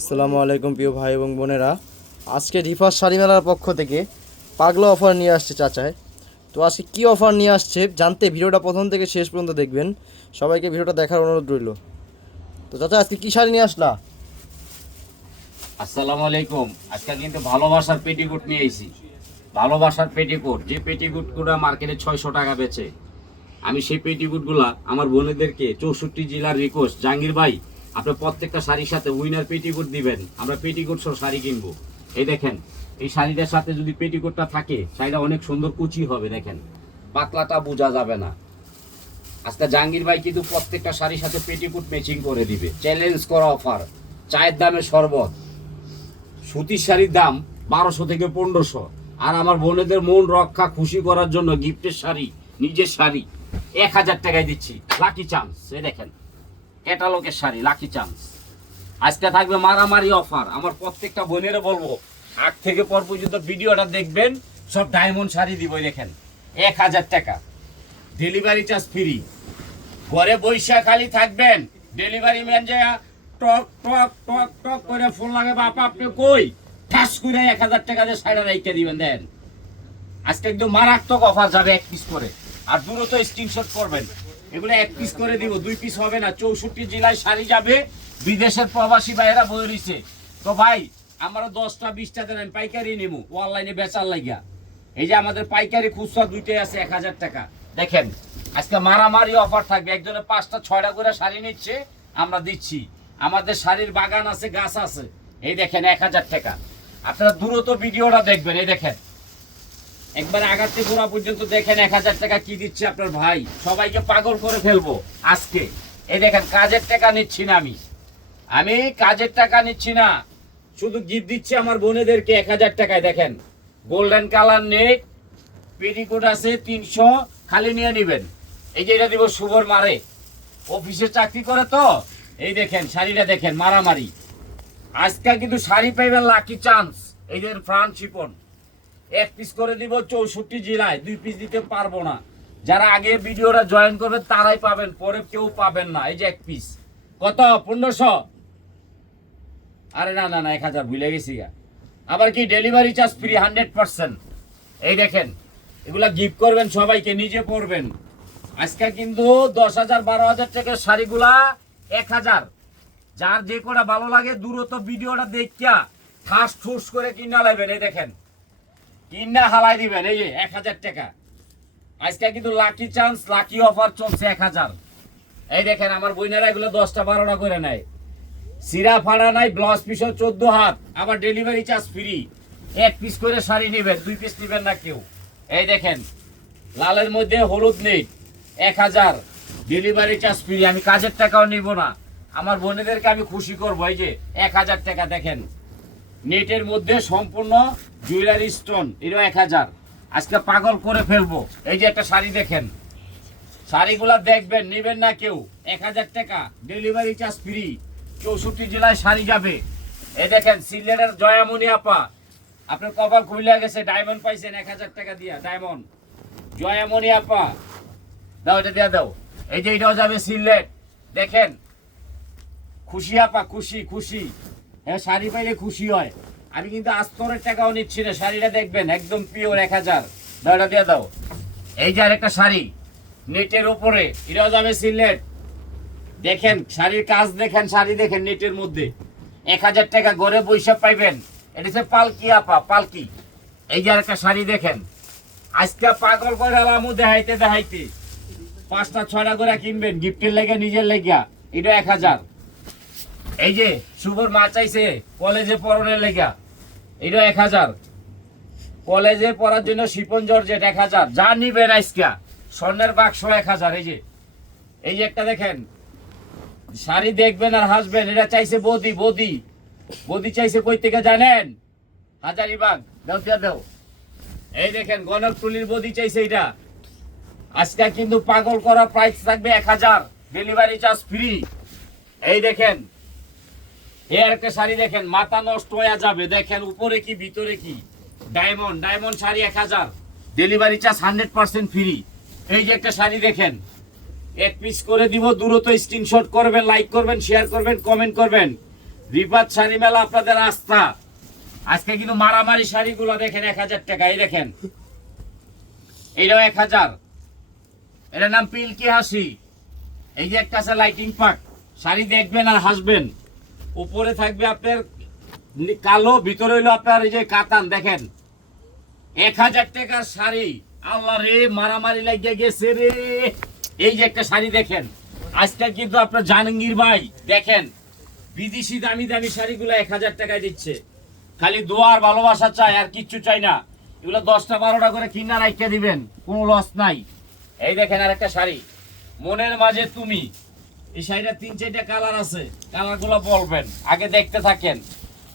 আসসালামু আলাইকুম প্রিয় ভাই এবং বোনেরা। আজকে রিফার শাড়ি মেলার পক্ষ থেকে পাগলা অফার নিয়ে আসছে চাচায়। তো আজকে কি অফার নিয়ে আসছে জানতে ভিডিওটা প্রথম থেকে শেষ পর্যন্ত দেখবেন। সবাইকে ভিডিওটা দেখার অনুরোধ রইল। তো চাচা আজকে কি শাড়ি নিয়ে আসলা? আসসালামু আলাইকুম। আজকে কিন্তু ভালোবাসার পেটিকোট নিয়ে এসেছি। ভালোবাসার পেটিকোট, যে পেটিকোটগুলো মার্কেটে 600 টাকা বেচে, আমি সেই পেটিকোটগুলা আমার বোনেদেরকে 64 জেলার রিকোয়েস্ট, জাহাঙ্গীর ভাই আপনি প্রত্যেকটা শাড়ির সাথে উইনার পেটিকোট দিবেন, আমরা পেটিকোট সহ শাড়ি কিনবো। এই দেখেন, এই শাড়িটার সাথে যদি পেটিকোটটা থাকে শাড়িটা অনেক সুন্দর কুচি হবে। দেখেন পাতলাটা বোঝা যাবে না। আজকে জাহাঙ্গীর ভাই কিন্তু প্রত্যেকটা শাড়ির সাথে পেটিকোট ম্যাচিং করে দিবে। চ্যালেঞ্জ করা অফার, চায়ের দামে শরবত। সুতির শাড়ির দাম 1200 থেকে 1500, আর আমার বোনেদের মন রক্ষা খুশি করার জন্য গিফটের শাড়ি, নিজের শাড়ি 1000 টাকায় দিচ্ছি। লাকি চান্স, এই দেখেন ক্যাটালগের শাড়ি লাকি চান্স। আজকে থাকবে মারামারি অফার। আমার প্রত্যেকটা বোনেরা বলবো আগ থেকে পর পর্যন্ত ভিডিওটা দেখবেন, সব ডায়মন্ড শাড়ি দিব। দেখেন 1000 টাকা, ডেলিভারি চার্জ ফ্রি। ঘরে বৈশা খালি থাকবেন, ডেলিভারি ম্যান যে টক টক টক টক করে ফোন লাগে, বাপা আপনি কই, ঠাস করে 1000 টাকা দিয়ে সাইডা রাইখে দিবেন। দেন আজকে একদম মারাত্মক অফার যাবে, 1 পিস করে। আর দ্রুত স্ক্রিনশট করবেন, এগুলো 1 পিস করে দিব, 2 পিস হবে না। 64 জেলায় শাড়ি যাবে, বিদেশের প্রবাসী ভাইয়েরা বই রইছে। তো ভাই আমারও 10টা 20টা দেন, আমি পাইকারি নিমু অনলাইনে বেচার লাগিয়া। এই যে আমাদের পাইকারি খুচরা দুইটাই আছে 1000 টাকা। দেখেন আজকে মারামারি অফার থাকবে, একজনে 5টা 6টা করে শাড়ি নিচ্ছে, আমরা দিচ্ছি। আমাদের শাড়ির বাগান আছে, গাছ আছে। এই দেখেন 1000 টাকা। আপনারা দ্রুত ভিডিওটা দেখবেন। এই দেখেন একবার আগাতে গোড়া পর্যন্ত দেখেন 1000 টাকা কি দিচ্ছে আপনার ভাই, সবাইকে পাগল করে ফেলবো আজকে। এই দেখেন কাজের টাকা নিচ্ছি না, আমি কাজের টাকা নিচ্ছি না, শুধু গিফট দিচ্ছি আমার বোনেদেরকে 1000 টাকায়। দেখেন গোল্ডেন কালার নেক, পেটিকোট আছে 300, খালি নিয়ে নেবেন। এই যে এটা দিব শুভর মারে, অফিসে চাকরি করে তো। এই দেখেন শাড়িটা দেখেন মারামারি। আজকে কিন্তু শাড়ি পাইবেন লাকি চান্স। এই যে ফ্রান্স শিপন 1 পিস করে দিব 64 জেলায়, 2 পিস দিতে পারবো না। যারা আগে ভিডিওটা জয়েন করবে তারাই পাবেন, পরে কেউ পাবেন না। এই যে 1 পিস কত, 1500? আরে না না না, 1000 ভুলে গেছি গা। আবার কি ডেলিভারি চার্জ ফ্রি 100%। এই দেখেন এগুলা গিফট করবেন সবাইকে, নিজে পরবেন। আজকে কিন্তু 10,000 12,000 টাকার শাড়িগুলা 1000। যার যে কোটা ভালো লাগে দ্রুত ভিডিওটা দেখিয়া ঠাস ঠুস করে কিনা লাইবেন। এই দেখেন কিনা হালাই দিবেন। এই যে 1000 টাকা। আজকে কিন্তু লাকি চান্স, লাকি অফার চলছে 1000। এই দেখেন আমার বইনেরা এগুলো 10টা 12টা করে নেয়, সিরা ফাড়া নাই, ব্লাউজ পিসও 14 হাত, আবার ডেলিভারি চার্জ ফ্রি। 1 পিস করে শাড়ি নেবেন, 2 পিস নেবেন না কেউ। এই দেখেন লালের মধ্যে হলুদ নেই, 1000, ডেলিভারি চার্জ ফ্রি। আমি কাজের টাকাও নিব না, আমার বোনেদেরকে আমি খুশি করবো। এই যে 1000 টাকা। দেখেন নেটের মধ্যে সম্পূর্ণ জুয়েলারি স্টোন, এরও 1000। আজকে পাগল করে ফেলবো। এই যে একটা শাড়ি দেখেন, শাড়িগুলা দেখবেন, নেবেন না কেউ। 1000 টাকা, ডেলিভারি চার্জ ফ্রি। 64 জেলায় শাড়ি যাবে। এই দেখেন সিলেটের জয়ামণি আপা, আপনার কপাল খুলে গেছে, ডায়মন্ড পাইছেন 1000 টাকা দিয়া। ডায়মন্ড জয়ামণি আপা, দাও এটা দিয়া দাও। এই যে এটাও যাবে সিলেট। দেখেন খুশি আপা, খুশি খুশি। হ্যাঁ শাড়ি পাইলে খুশি হয়। আমি কিন্তু আস্তরের টাকাও নিচ্ছি না, শাড়িটা দেখবেন একদম পিওর 1000। দাও এটা দিয়ে দাও। এই যে আরেকটা শাড়ি নেটের উপরে, এটাও যাবে সিলেট। দেখেন শাড়ির কাজ দেখেন, শাড়ি দেখেন নেটের মধ্যে 1000 টাকা, ঘরে বৈশাখ পাইবেন। এটা হচ্ছে পালকি আপা, পালকি। এই যে আরেকটা শাড়ি দেখেন, আজকে পাগল করে আলামু দেখাইতে দেখাইতে 5টা 6টা করে কিনবেন গিফটের লেগে, নিজের লেগিয়া। এটা 1000। এই যে শুভর মা চাইছে কলেজে পড়ানোর লেগা, এটা 1000। কলেজে পড়ার জন্য শিপন জর্জেট 1000। যা নিবেন আজকে স্বর্ণের বাক্স 1000। এই যে একটা দেখেন শাড়ি দেখবেন আর হাসবেন। এটা চাইছে বদি, বদি বদি চাইছে কই থেকে জানেন? হাজারিবাগ। দাও দিয়া দাও। এই দেখেন গণকটুলির বদি চাইছে এটা। আজকে কিন্তু পাগল করা প্রাইস থাকবে 1000, ডেলিভারি চার্জ ফ্রি। এই দেখেন এই একটা শাড়ি দেখেন, মাথা নষ্ট হয়ে যাবে। দেখেন উপরে কি ভিতরে কি, diamond, diamond sari 1000, delivery charge 100% free. এই যে একটা শাড়ি দেখেন, 1 পিস করে দিব, দ্রুত স্ক্রিনশট করবেন, লাইক করবেন, শেয়ার করবেন, কমেন্ট করবেন। রিফাত শাড়ি মেলা আপনাদের আস্থা। আজকে কিন্তু মারামারি শাড়িগুলো দেখেন 1000 টাকা। এই দেখেন, এইটাও 1000। এটার নাম পিল্কি হাসি। এই যে একটা আছে লাইটিং পাক, শাড়ি দেখবেন আর হাসবেন। উপরে থাকবে আপনার কালো, ভিতরে হইলো আপনার এই যে কাতান। দেখেন 1000 টাকার শাড়ি। আল্লাহ রে, মারামারি লাগিয়ে গেছে রে। এই যে একটা শাড়ি দেখেন, আজকে কিন্তু আপনার জাহাঙ্গীর ভাই দেখেন বিদেশি দামি দামি শাড়িগুলো 1000 টাকায় দিচ্ছে। খালি দোয়ার ভালোবাসা চাই, আর কিচ্ছু চাই না। এগুলো 10টা 12টা করে কিনা রাইখা দিবেন, কোনো লস নাই। এই দেখেন আর একটা শাড়ি, মনের মাঝে তুমি। এই শাড়িটা 3-4টা কালার আছে, কালারগুলো বলবেন, আগে দেখতে থাকেন,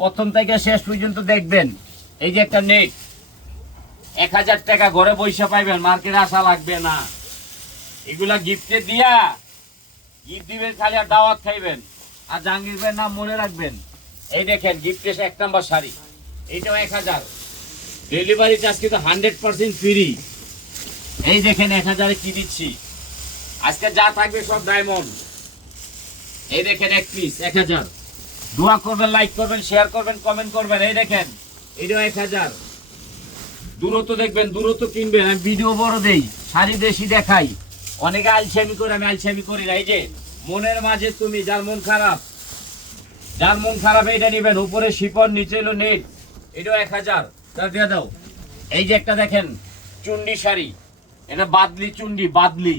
প্রথম থেকে শেষ পর্যন্ত দেখবেন। এই যে একটা নেট, 1000 টাকা, ঘরে পয়সা পাইবেন, মার্কেটে আসা লাগবে না। এগুলা গিফটে দিয়া, গিফট দিবেন খালি, আর দাওয়াত খাইবেন, আর জাহাঙ্গীর ভাইয়ের নাম মনে রাখবেন। এই দেখেন গিফটে 1 নাম্বার শাড়ি, এইটাও 1000। ডেলিভারি চার্জ কিন্তু 100% ফ্রি। এই দেখেন 1000-এ কি দিচ্ছি। আজকে যা থাকবে সব ডায়মন্ড। এই দেখেন এক পিস 1000। দোয়া করবেন, লাইক করবেন, শেয়ার করবেন, কমেন্ট করবেন। এই দেখেন এটাও 1000। দূরত্ব দেখবেন, দূরত্ব কিনবেন। আমি ভিডিও বড় দেই, শাড়ি বেশি দেখাই। অনেকে আলসেমি করে, আমি আলসেমি করি না। এই যে মনের মাঝে তুমি, যার মন খারাপ, যার মন খারাপ এইটা নিবেন। উপরে শিপন, নিচে হলো নেট। এটাও 1000। তা দিয়ে দাও। এই যে একটা দেখেন চুন্ডি শাড়ি, এটা বাদলি চুন্ডি, বাদলি।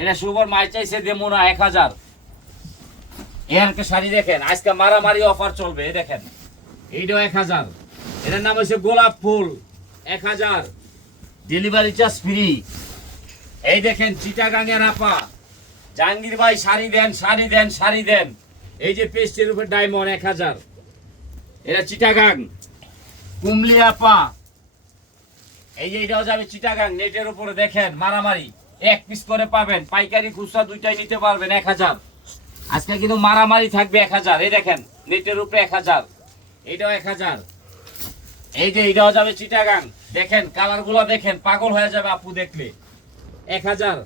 এটা শুভর মাই চাইছে দেমোনা 1000। এর একটা শাড়ি দেখেন, আজকে মারামারি অফার চলবে। এই দেখেন এইটাও 1000। এটার নাম হচ্ছে গোলাপ ফুল, 1000। Delivery charge free. এই দেখেন চিটাগাঙের আপা, জাহাঙ্গীর ভাই শাড়ি দেন, শাড়ি দেন, শাড়ি দেন। এই যে পেস্টের উপর ডায়মন্ড 1000। এটা চিটাগাং। কুমলি আপা, এই যে এটাও যাবে চিটাগাং, নেটের উপরে দেখেন মারামারি। 1 পিস করে পাবেন, পাইকারি খুচরা দুইটাই নিতে পারবেন 1000। আজকে কিন্তু মারামারি থাকবে 1000। এই দেখেন নেটের উপরে 1000, এটাও 1000। এই যে এটাও যাবে চিটাগাং। দেখেন কালারগুলো দেখেন, পাগল হয়ে যাবে আপু দেখলে। 1000।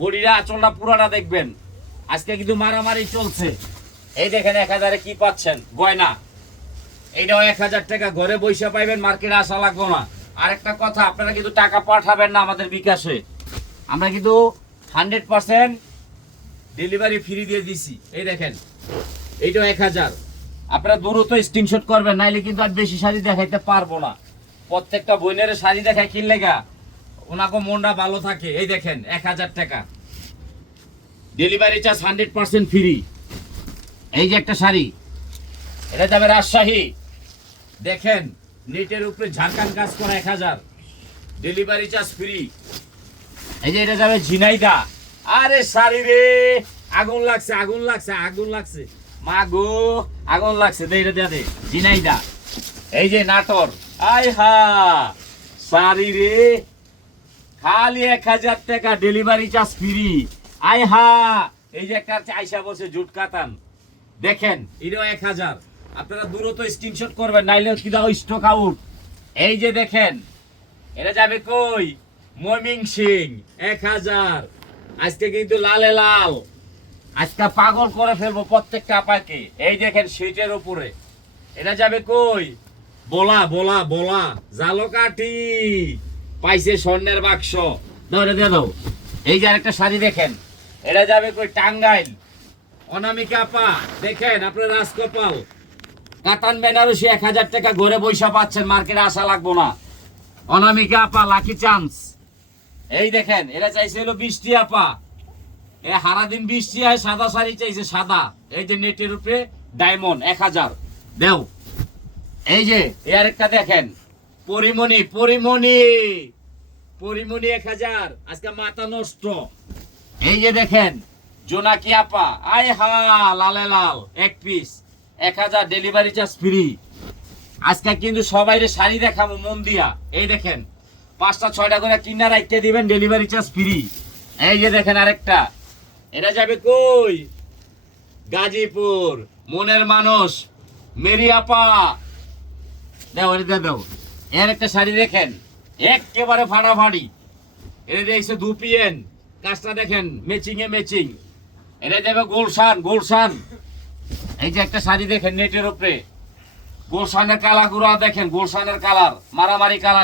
বডিরা আঁচলটা পুরাটা দেখবেন। আজকে কিন্তু মারামারি চলছে। এই দেখেন 1000-এ কি পাচ্ছেন, গয়না। এইটাও 1000 টাকা, ঘরে বসে পাইবেন, মার্কেটে আসা লাগবে না। আরেকটা কথা, আপনারা কিন্তু টাকা পাঠাবেন না আমাদের বিকাশে। আমরা কিন্তু 100% ডেলিভারি ফ্রি দিয়ে দিছি। এই দেখেন এইটাও 1000। আপনারা দ্রুত স্ক্রিনশট করবেন, নাইলে কিন্তু আর বেশি শাড়ি দেখাইতে পারবো না। প্রত্যেকটা বোনের শাড়ি দেখায় কিনলে গা ওনাকে মনটা ভালো থাকে। এই দেখেন 1000 টাকা, ডেলিভারি চার্জ 100% ফ্রি। এই যে একটা শাড়ি, এটা যাবে রাজশাহী। দেখেন নেটের উপরে ঝাড়খান কাজ করা 1000, ডেলিভারি চার্জ ফ্রি। এই যে এটা যাবে ঝিনাইদা। আরে শাড়ি রে, আগুন লাগছে, আগুন লাগছে, আগুন লাগছে, মা গো আগুন লাগছে। দে এটা দে, ঝিনাইদা। এই যে নাটোর, আয় হা শাড়ি রে, খালি 1000 টাকা, ডেলিভারি চার্জ ফ্রি। আয় হা, এই যে একটা আইসা বসে জুট কাতান, দেখেন এটাও 1000। আপনারা দ্রুত স্ক্রিনশট করবেন, নাইলে কি দাও স্টক আউট। এই যে দেখেন এটা যাবে কই, ময়মনসিং 1000। আজকে কিন্তু লালে লাল, আজকে পাগল করে ফেলবো প্রত্যেকটা আপাকে। এই দেখেন সিটের উপরে, এটা যাবে কই, বলা বলা বলা, জালকাঠি। পাইছে স্বর্ণের বাক্স, দাও এটা দিয়ে দাও। এই যে আরেকটা শাড়ি দেখেন, এটা যাবে কই, টাঙ্গাইল। অনামিকা আপা দেখেন, আপনার রাজকপাল, কাতান বেনারসি 1000 টাকা, ঘরে বৈশা পাচ্ছেন, মার্কেটে আসা লাগবো না। অনামিকা আপা, লাকি চান্স। এই দেখেন এটা চাইছে হলো বৃষ্টি আপা, এ সারাদিন বৃষ্টি হয়, সাদা শাড়ি চাইছে, সাদা। এই যে নেটের উপরে ডায়মন্ড 1000 দেও। এই যে এর একটা দেখেন, পরিমণি, পরিমণি, পরিমণি 1000। আজকে মাথা নষ্ট। এই যে দেখেন জোনাকি আপা, আয় হা লালে লাল, 1 পিস 1000, ডেলিভারি চার্জ ফ্রি। আজকে কিন্তু সবাইরে শাড়ি দেখাবো মন দিয়া। এই দেখেন 5টা 6টা করে কিনা রাখতে দিবেন, ডেলিভারি চার্জ ফ্রি। এই যে দেখেন আরেকটা, এটা যাবে কই, গাজীপুর, মনের মানুষ, মেরি আপা। দাও এটা দাও। এর একটা শাড়ি দেখেন, একেবারে ফাটাফাটি। এটা দেখছে 2 পিএন, কাজটা দেখেন ম্যাচিং এ ম্যাচিং। এটা যাবে গুলশান, গুলশান এই যে একটা শাড়ি দেখেন নেটের উপরে, গোলশানের কালার গুলা দেখেন, গোলশানের কালার, মারামারি কালার।